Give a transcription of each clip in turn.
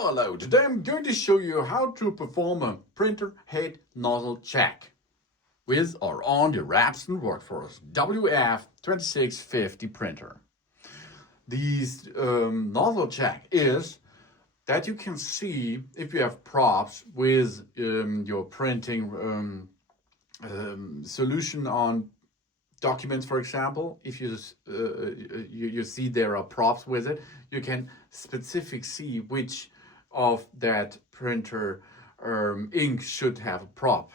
Hello, today I'm going to show you how to perform a printer head nozzle check with or on the Epson WorkForce WF-2650 printer. This nozzle check is that you can see if you have props with your printing solution on documents, for example. If you you see there are props with it, you can specifically see which of that printer ink should have a prop.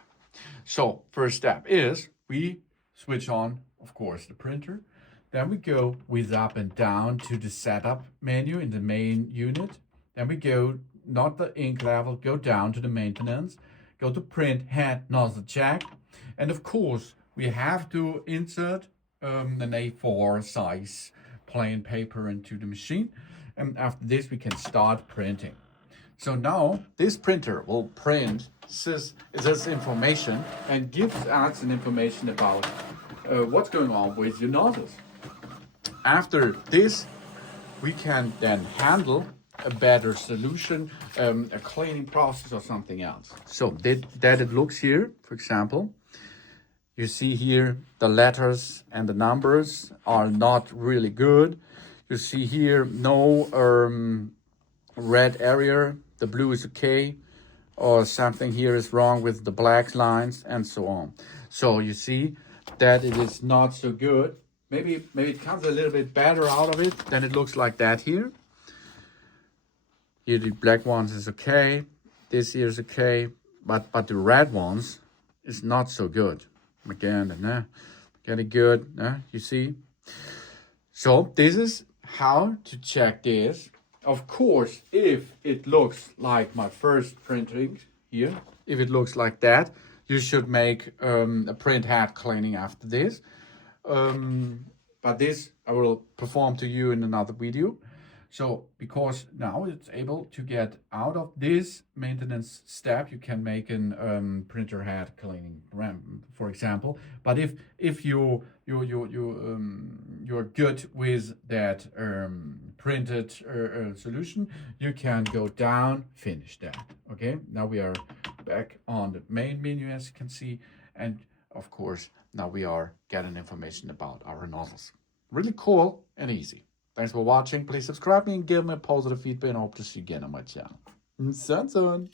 So first step is we switch on, of course, the printer. Then we go with up and down to the setup menu in the main unit. Then we go, not the ink level, go down to the maintenance, go to print head nozzle check. And of course, we have to insert an A4 size plain paper into the machine. And after this, we can start printing. So now this printer will print this information and gives us an information about what's going on with your nozzles. After this, we can then handle a better solution, a cleaning process or something else. So that it looks here, for example, you see here the letters and the numbers are not really good. You see here no red area, the blue is okay, or something here is wrong with the black lines and so on. So you see that it is not so good. Maybe it comes a little bit better out of it. Then it looks like that here. Here the black ones is okay. This here is okay, but the red ones is not so good. Again, getting good, you see. So this is how to check this. Of course, if it looks like my first printing here, if it looks like that, you should make a print head cleaning after this. But this I will perform to you in another video. So because now it's able to get out of this maintenance step, you can make an printer head cleaning, for example. But if you're good with that printed solution, you can go down, finish that. Okay, now we are back on the main menu, as you can see, and of course now we are getting information about our nozzles. Really cool and easy. Thanks for watching. Please subscribe me and give me a positive feedback, and I hope to see you again on my channel. Soon.